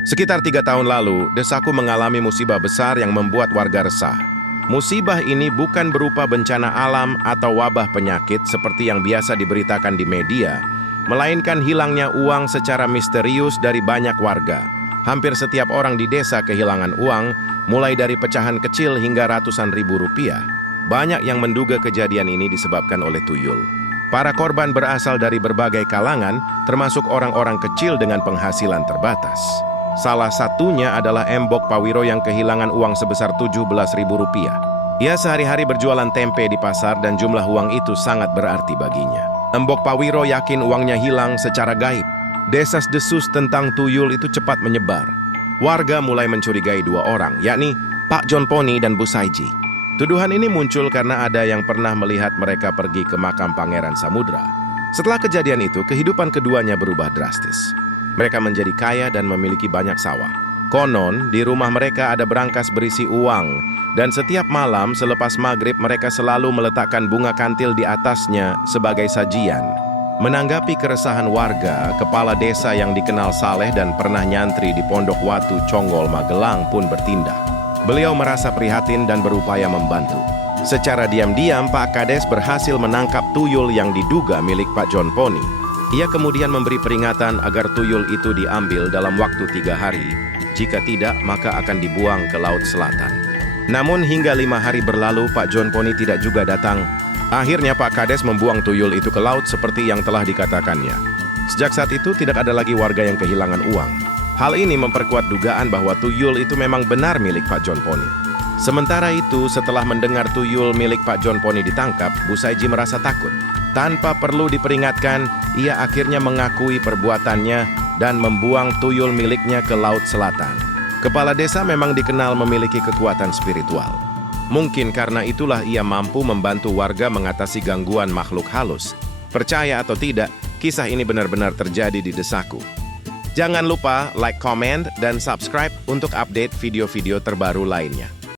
Sekitar 3 tahun lalu, desaku mengalami musibah besar yang membuat warga resah. Musibah ini bukan berupa bencana alam atau wabah penyakit seperti yang biasa diberitakan di media, melainkan hilangnya uang secara misterius dari banyak warga. Hampir setiap orang di desa kehilangan uang, mulai dari pecahan kecil hingga ratusan ribu rupiah. Banyak yang menduga kejadian ini disebabkan oleh tuyul. Para korban berasal dari berbagai kalangan, termasuk orang-orang kecil dengan penghasilan terbatas. Salah satunya adalah Embok Pawiro yang kehilangan uang sebesar Rp17.000. Ia sehari-hari berjualan tempe di pasar dan jumlah uang itu sangat berarti baginya. Embok Pawiro yakin uangnya hilang secara gaib. Desas-desus tentang tuyul itu cepat menyebar. Warga mulai mencurigai 2 orang, yakni Pak John Pony dan Bu Saiji. Tuduhan ini muncul karena ada yang pernah melihat mereka pergi ke makam Pangeran Samudra. Setelah kejadian itu, kehidupan keduanya berubah drastis. Mereka menjadi kaya dan memiliki banyak sawah. Konon, di rumah mereka ada berangkas berisi uang, dan setiap malam selepas maghrib mereka selalu meletakkan bunga kantil di atasnya sebagai sajian. Menanggapi keresahan warga, kepala desa yang dikenal saleh dan pernah nyantri di Pondok Watu Conggol Magelang pun bertindak. Beliau merasa prihatin dan berupaya membantu. Secara diam-diam, Pak Kades berhasil menangkap tuyul yang diduga milik Pak John Pony. Ia kemudian memberi peringatan agar tuyul itu diambil dalam waktu 3 hari. Jika tidak, maka akan dibuang ke Laut Selatan. Namun hingga 5 hari berlalu, Pak John Pony tidak juga datang. Akhirnya Pak Kades membuang tuyul itu ke laut seperti yang telah dikatakannya. Sejak saat itu tidak ada lagi warga yang kehilangan uang. Hal ini memperkuat dugaan bahwa tuyul itu memang benar milik Pak John Pony. Sementara itu, setelah mendengar tuyul milik Pak John Pony ditangkap, Bu Saiji merasa takut. Tanpa perlu diperingatkan, ia akhirnya mengakui perbuatannya dan membuang tuyul miliknya ke Laut Selatan. Kepala desa memang dikenal memiliki kekuatan spiritual. Mungkin karena itulah ia mampu membantu warga mengatasi gangguan makhluk halus. Percaya atau tidak, kisah ini benar-benar terjadi di desaku. Jangan lupa like, comment, dan subscribe untuk update video-video terbaru lainnya.